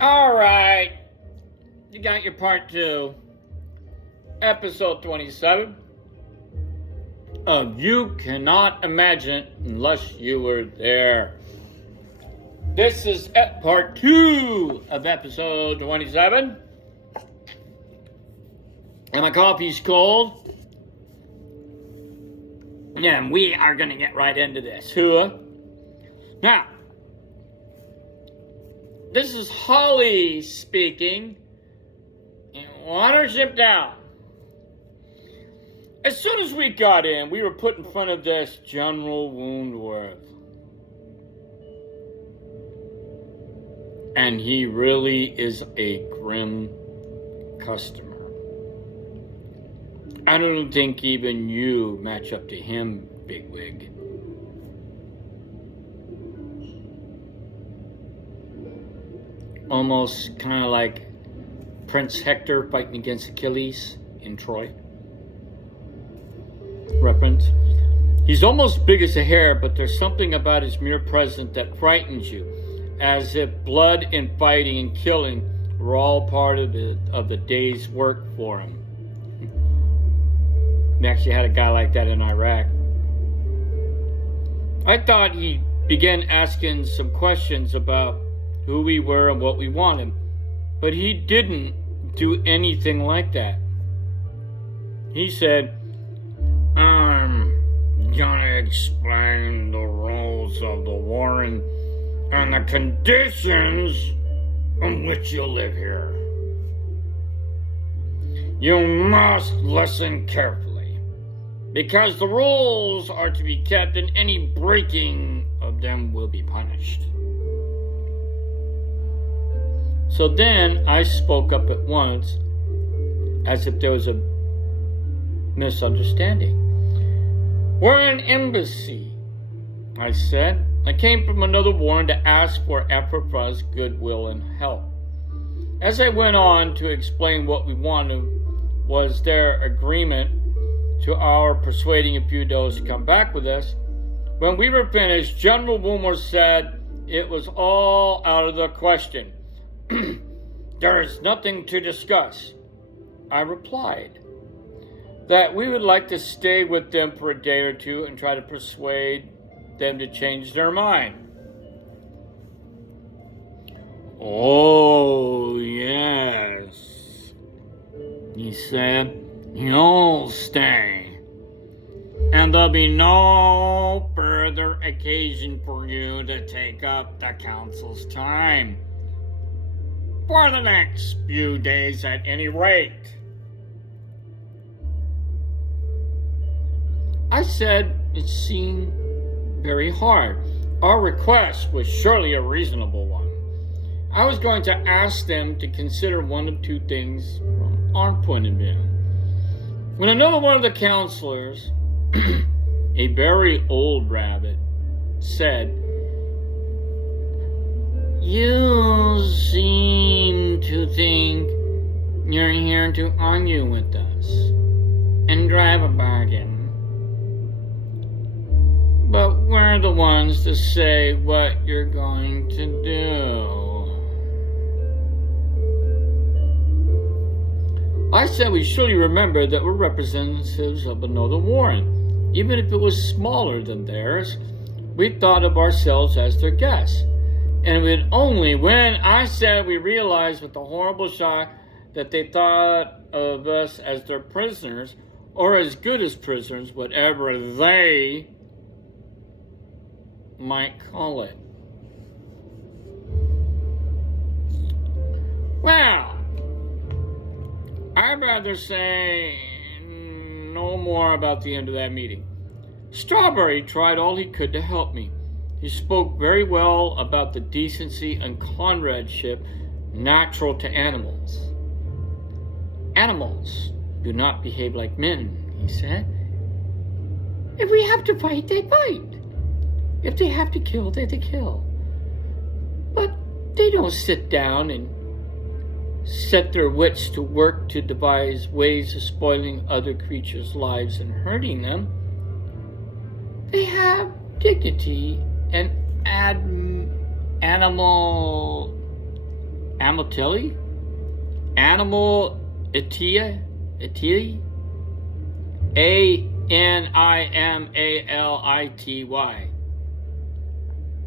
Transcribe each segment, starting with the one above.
All right, you got your part 2, episode 27 of You Cannot Imagine Unless You Were There. This is part 2 of episode 27, and my coffee's cold, and we are going to get right into this. Now, this is Holly speaking in Watership down. As soon as we got in, we were put in front of this General Woundworth. And he really is a grim customer. I don't think even you match up to him, bigwig. Almost kind of like Prince Hector fighting against Achilles in Troy. Reference. He's almost big as a hare, but there's something about his mere presence that frightens you, as if blood and fighting and killing were all part of the day's work for him. We actually had a guy like that in Iraq. I thought he began asking some questions about who we were and what we wanted, but he didn't do anything like that. He said, I'm gonna explain the rules of the war and the conditions on which you live here. You must listen carefully, because the rules are to be kept and any breaking of them will be punished. So then I spoke up at once, as if there was a misunderstanding. We're an embassy, I said. I came from another war to ask for effort for us, goodwill, and help. As I went on to explain what we wanted, was their agreement to our persuading a few of those to come back with us. When we were finished, General Woolmer said it was all out of the question. There is nothing to discuss. I replied that we would like to stay with them for a day or two and try to persuade them to change their mind. Oh, yes, he said, you'll stay, and there'll be no further occasion for you to take up the council's time. For the next few days at any rate. I said it seemed very hard. Our request was surely a reasonable one. I was going to ask them to consider one of two things from our point of view. When another one of the counselors, a very old rabbit, said, you seem to think you're here to argue with us and drive a bargain. But we're the ones to say what you're going to do. I said we surely remember that we're representatives of another warrant. Even if it was smaller than theirs, we thought of ourselves as their guests. And it was only when I said we realized with a horrible shock that they thought of us as their prisoners, or as good as prisoners, whatever they might call it. Well, I'd rather say no more about the end of that meeting. Strawberry tried all he could to help me. He spoke very well about the decency and comradeship natural to animals. Animals do not behave like men, he said. If we have to fight, they fight. If they have to kill, they kill. But they don't sit down and set their wits to work to devise ways of spoiling other creatures' lives and hurting them. They have dignity and animal Amatelli? Animal Itia? Animality.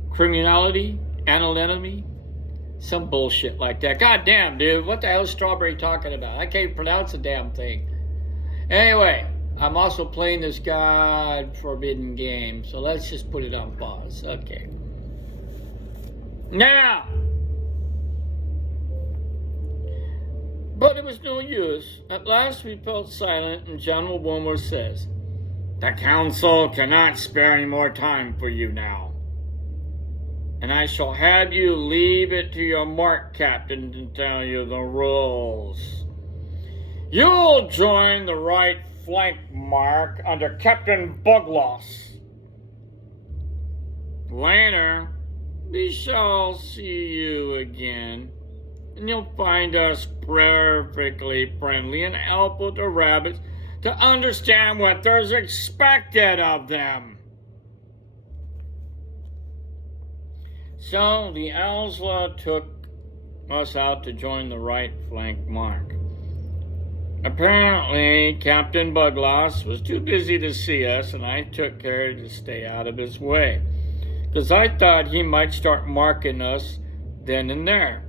Criminality? Analenemy? Some bullshit like that. God damn, dude. What the hell is Strawberry talking about? I can't pronounce a damn thing. Anyway, I'm also playing this God Forbidden game, so let's just put it on pause. Okay. Now, but it was no use. At last we felt silent, and General Wilmer says, "The council cannot spare any more time for you now, and I shall have you leave it to your mark captain to tell you the rules. You'll join the right flank mark under Captain Bugloss. Later, we shall see you again, and you'll find us perfectly friendly and help the rabbits to understand what there's expected of them." So the Owsla took us out to join the right flank mark. Apparently, Captain Bugloss was too busy to see us, and I took care to stay out of his way, because I thought he might start marking us then and there.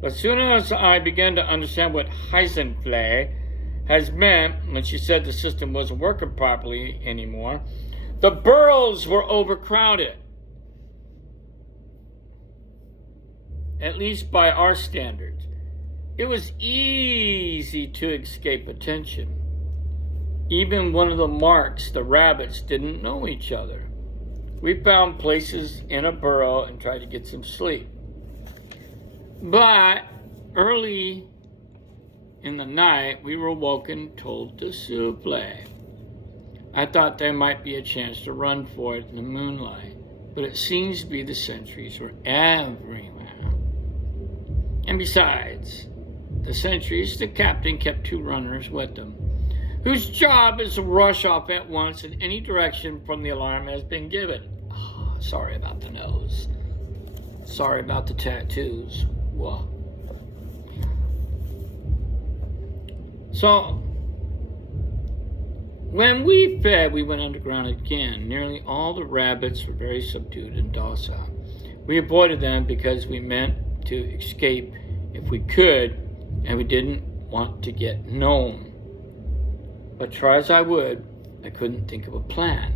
But as soon as I began to understand what Heisenflay has meant when she said the system wasn't working properly anymore, the burrows were overcrowded. At least by our standards. It was easy to escape attention. Even one of the marks, the rabbits, didn't know each other. We found places in a burrow and tried to get some sleep. But early in the night, we were woken, told to souffle. I thought there might be a chance to run for it in the moonlight, but it seems to be the sentries were everywhere. And besides, the sentries, the captain kept 2 runners with them, whose job is to rush off at once in any direction from the alarm has been given. Oh, sorry about the nose. Sorry about the tattoos. Whoa. So, when we fed, we went underground again. Nearly all the rabbits were very subdued and docile. We avoided them because we meant to escape if we could, and we didn't want to get known. But try as I would, I couldn't think of a plan.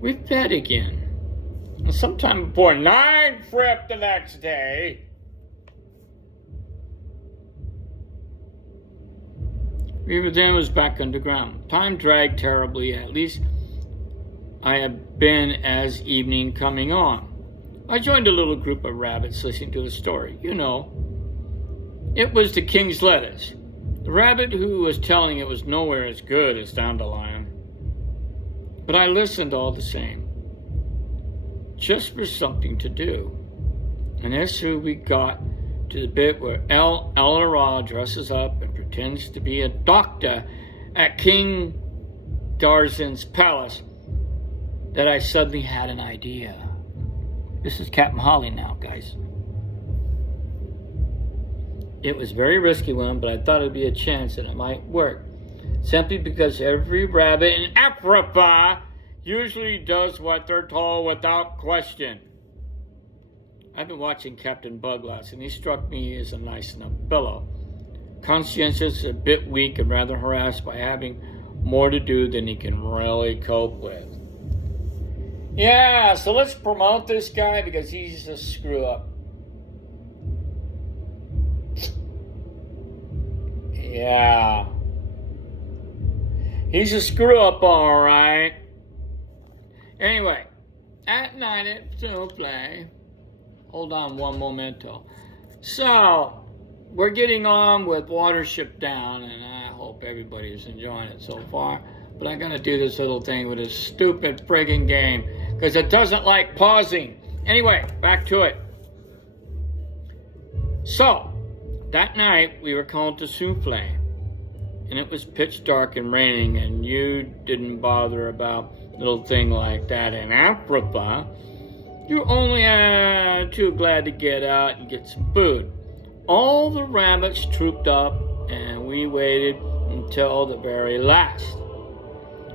We fed again. And sometime before 9 Fripp the next day, then was back underground. Time dragged terribly, at least I had been as evening coming on. I joined a little group of rabbits listening to the story. You know, it was the king's lettuce. The rabbit who was telling it was nowhere as good as Dandelion. But I listened all the same, just for something to do. And that's who we got to the bit where El Ra dresses up and pretends to be a doctor at King Darzan's palace, that I suddenly had an idea. This is Captain Holly now, guys. It was a very risky one, but I thought it would be a chance that it might work. Simply because every rabbit in Africa usually does what they're told without question. I've been watching Captain Bugloss, and he struck me as a nice enough fellow. Conscientious, a bit weak, and rather harassed by having more to do than he can really cope with. Yeah, so let's promote this guy because he's a screw up. Yeah. He's a screw up, all right. Anyway, at night at Souffle. Hold on one momento. So, we're getting on with Watership down, and I hope everybody's enjoying it so far. But I'm going to do this little thing with this stupid friggin' game because it doesn't like pausing. Anyway, back to it. So, that night we were called to souffle, and it was pitch dark and raining, and you didn't bother about a little thing like that in Africa. You're only too glad to get out and get some food. All the rabbits trooped up, and we waited until the very last.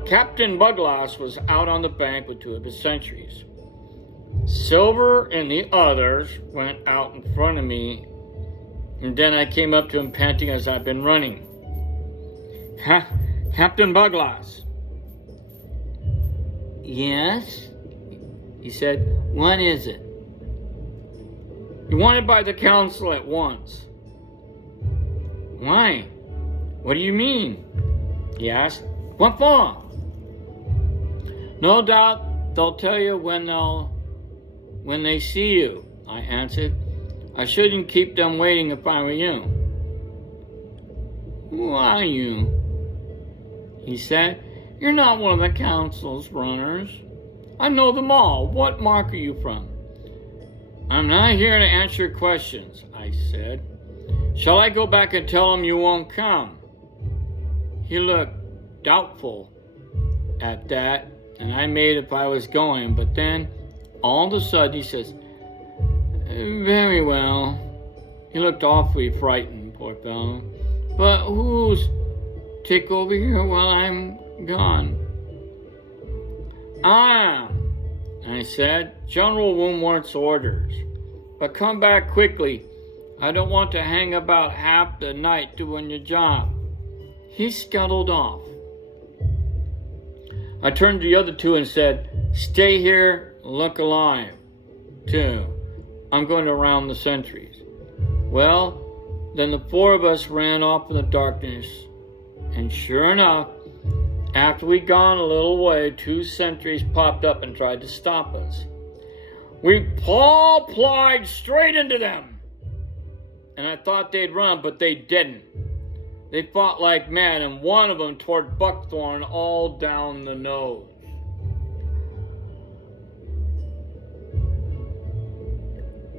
Captain Bugloss was out on the bank with two of his sentries. Silver and the others went out in front of me, and then I came up to him panting as I've been running. Captain Bugloss. Yes? He said, what is it? You're wanted by the council at once. Why? What do you mean? He asked. What for? No doubt they'll tell you when they see you, I answered. I shouldn't keep them waiting if I were you. Who are you? He said. You're not one of the council's runners. I know them all. What mark are you from? I'm not here to answer your questions, I said. Shall I go back and tell them you won't come? He looked doubtful at that, and I made if I was going, but then all of a sudden he says, very well. He looked awfully frightened, poor fellow. But who's take over here while I'm gone? I said, General Woomworth's orders. But come back quickly. I don't want to hang about half the night doing your job. He scuttled off. I turned to the other two and said, stay here, look alive, too. I'm going to round the sentries. Well, then the four of us ran off in the darkness, and sure enough, after we'd gone a little way, two sentries popped up and tried to stop us. We plied straight into them, and I thought they'd run, but they didn't. They fought like mad, and one of them tore Buckthorn all down the nose.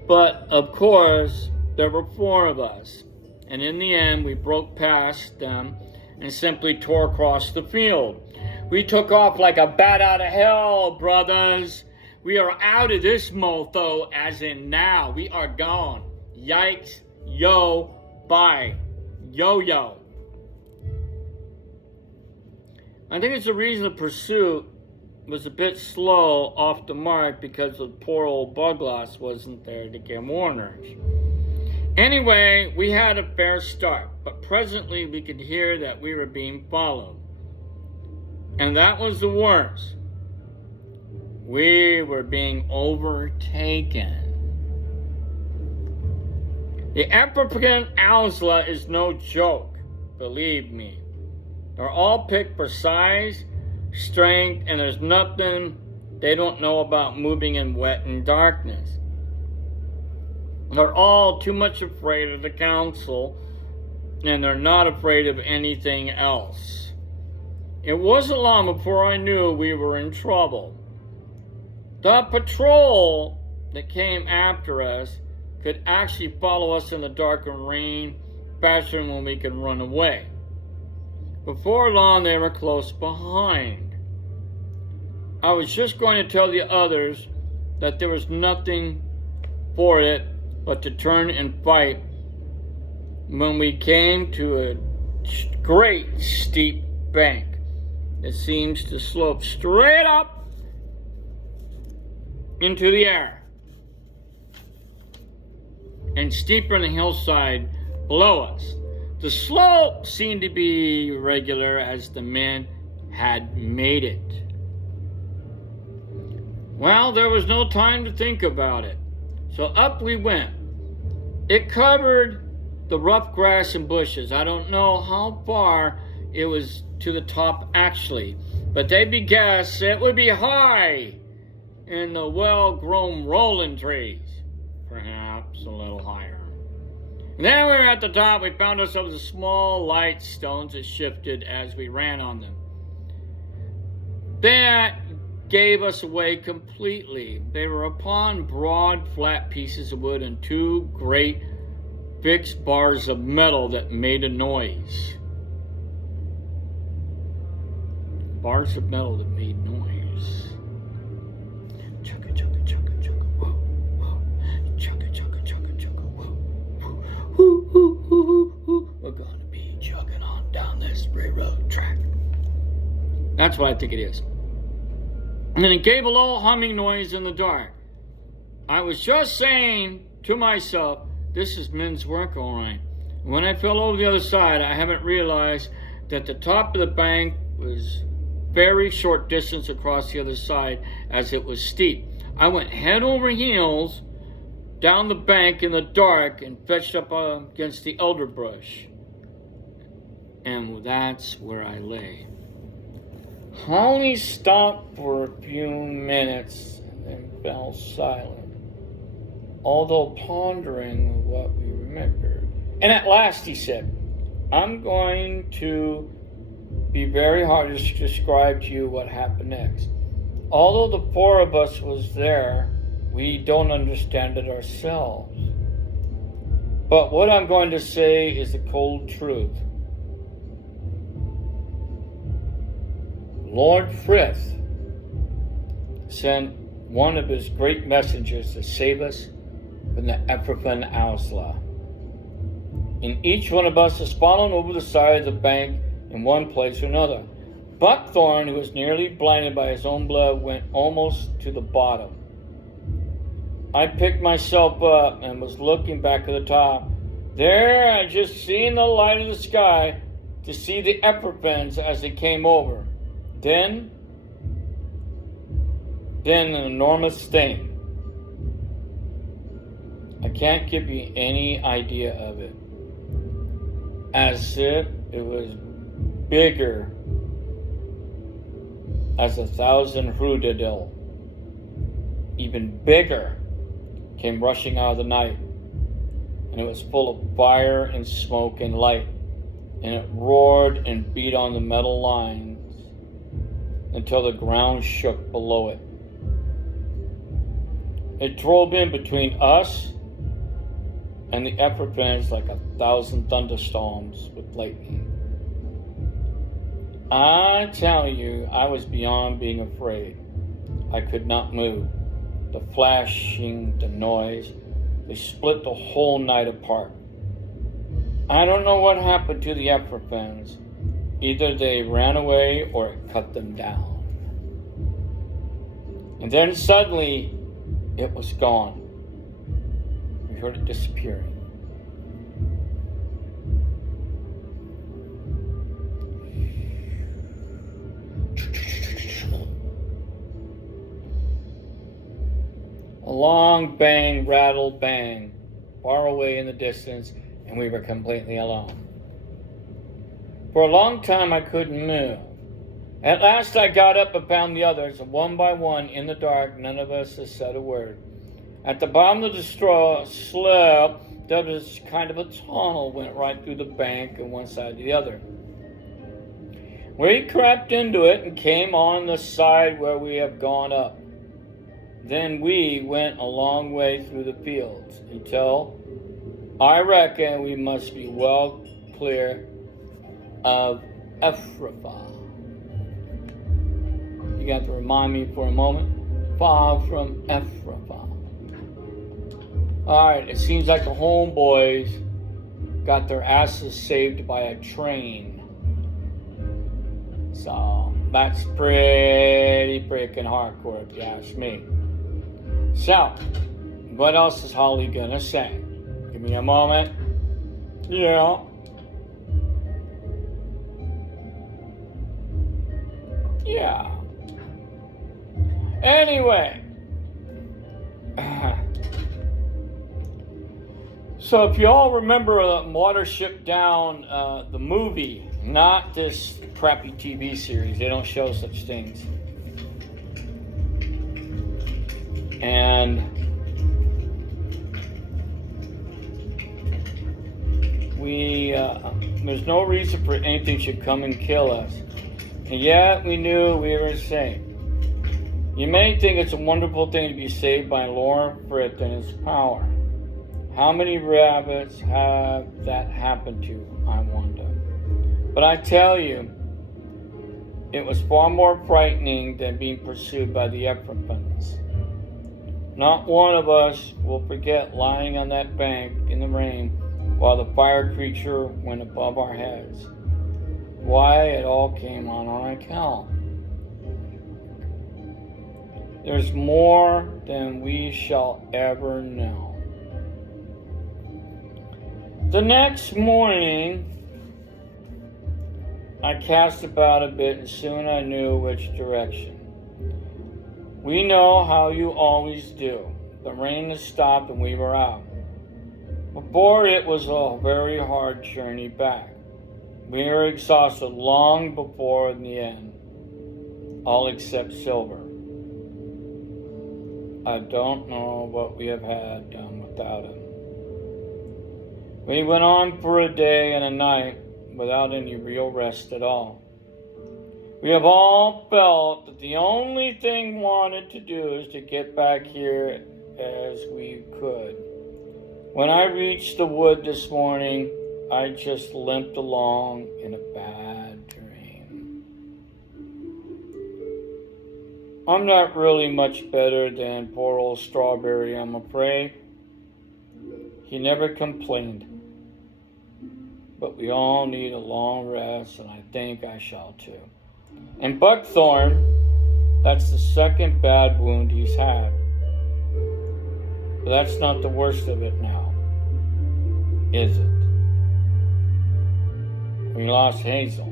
But, of course, there were four of us, and in the end, we broke past them and simply tore across the field. We took off like a bat out of hell, brothers. We are out of this mofo, as in now. We are gone. Yikes, yo, bye. Yo-yo. I think it's the reason the pursuit was a bit slow off the mark because the poor old Bugloss wasn't there to give warners. Anyway, we had a fair start, but presently we could hear that we were being followed. And that was the worst. We were being overtaken. The African Ausla is no joke, believe me. They're all picked for size, strength, and there's nothing they don't know about moving in wet and darkness. They're all too much afraid of the council, and they're not afraid of anything else. It wasn't long before I knew we were in trouble. The patrol that came after us could actually follow us in the dark and rain faster than when we could run away. Before long, they were close behind. I was just going to tell the others that there was nothing for it but to turn and fight when we came to a great steep bank. It seems to slope straight up into the air and steeper on the hillside below us. The slope seemed to be regular as the men had made it. Well, there was no time to think about it, so up we went. It covered the rough grass and bushes. I don't know how far it was to the top actually, but they'd be guess it would be high in the well-grown rolling trees, perhaps a little higher. And then we were at the top. We found ourselves with small light stones that shifted as we ran on them. That gave us away completely. They were upon broad, flat pieces of wood and two great fixed bars of metal that made a noise. Bars of metal that made noise. Chugga, chugga, chugga, chugga. That's what I think it is. And it gave a low humming noise in the dark. I was just saying to myself, this is men's work, all right. When I fell over the other side, I haven't realized that the top of the bank was very short distance across the other side as it was steep. I went head over heels down the bank in the dark and fetched up against the elderbush. And that's where I lay. Holly stopped for a few minutes and then fell silent, although pondering what we remembered. And at last he said, I'm going to be very hard to describe to you what happened next. Although the four of us was there, we don't understand it ourselves. But what I'm going to say is the cold truth. Lord Frith sent one of his great messengers to save us from the Ephraim Ausla. And each one of us has fallen over the side of the bank in one place or another. Buckthorn, who was nearly blinded by his own blood, went almost to the bottom. I picked myself up and was looking back at the top. There, I just seen the light of the sky to see the Ephraimites as they came over. Then an enormous thing. I can't give you any idea of it. As if it was bigger as 1,000 Hrudadil. Even bigger came rushing out of the night, and it was full of fire and smoke and light, and it roared and beat on the metal lines until the ground shook below it. It drove in between us and the Ephraimites like 1,000 thunderstorms with lightning. I tell you, I was beyond being afraid. I could not move. The flashing, the noise, they split the whole night apart. I don't know what happened to the Ephraimites. Either they ran away or it cut them down. And then suddenly, it was gone. We heard it disappearing. A long bang, rattle, bang, far away in the distance, and we were completely alone. For a long time, I couldn't move. At last, I got up and found the others, and one by one, in the dark, none of us has said a word. At the bottom of the slope, there was kind of a tunnel went right through the bank and one side to the other. We crept into it and came on the side where we have gone up. Then we went a long way through the fields until I reckon we must be well clear of Ephrathah. You got to remind me for a moment. Far from Ephrathah. Alright, it seems like the homeboys got their asses saved by a train. So, that's pretty freaking hardcore if you ask me. So, what else is Holly gonna say? Give me a moment. Yeah. Yeah. Anyway. So if you all remember Watership Down, the movie, not this crappy TV series, they don't show such things. And there's no reason for anything should come and kill us. And yet we knew we were safe. You may think it's a wonderful thing to be saved by Lord Frith and his power. How many rabbits have that happened to, I wonder? But I tell you, it was far more frightening than being pursued by the Ephraimites. Not one of us will forget lying on that bank in the rain while the fire creature went above our heads. Why, it all came on our account. There's more than we shall ever know. The next morning, I cast about a bit, and soon I knew which direction. We know how you always do. The rain has stopped and we were out. Before it was a very hard journey back. We were exhausted long before the end, all except Silver. I don't know what we have had done without him. We went on for a day and a night without any real rest at all. We have all felt that the only thing we wanted to do is to get back here as we could. When I reached the wood this morning, I just limped along in a bad dream. I'm not really much better than poor old Strawberry, I'm afraid. He never complained. But we all need a long rest, and I think I shall too. And Buckthorn, that's the second bad wound he's had. But that's not the worst of it now, is it? We lost Hazel.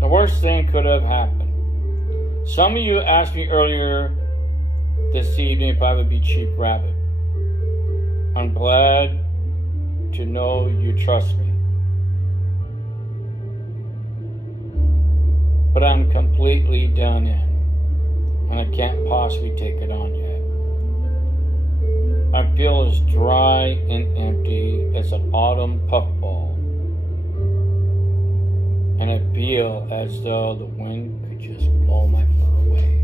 The worst thing could have happened. Some of you asked me earlier this evening if I would be Chief Rabbit. I'm glad to know you trust me. But I'm completely done in, and I can't possibly take it on yet. I feel as dry and empty as an autumn puffball, and I feel as though the wind could just blow my fur away.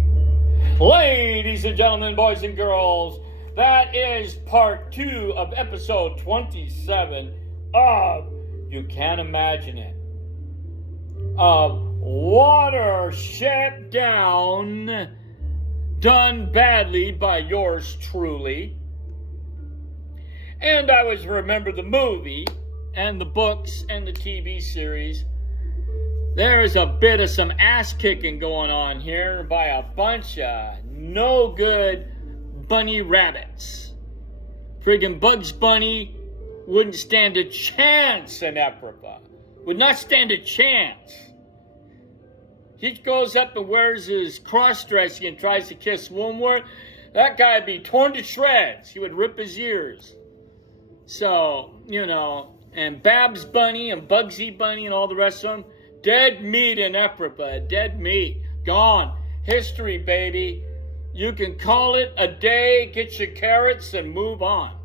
Ladies and gentlemen, boys and girls, that is part 2 of episode 27 of You Can't Imagine It, of Watership Down, done badly by yours truly. And I always remember the movie and the books and the TV series. There's a bit of some ass kicking going on here by a bunch of no good bunny rabbits. Friggin' Bugs Bunny wouldn't stand a chance in Africa. Would not stand a chance. He goes up and wears his cross-dressing and tries to kiss Wormwood. That guy would be torn to shreds. He would rip his ears. So, and Babs Bunny and Bugsy Bunny and all the rest of them, dead meat in Africa. Dead meat. Gone. History, baby. You can call it a day, get your carrots, and move on.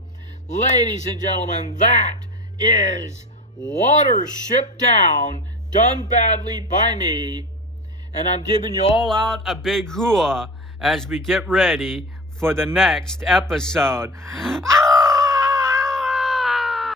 Ladies and gentlemen, that is Watership Down, done badly by me. And I'm giving you all out a big hooah as we get ready for the next episode. Ah!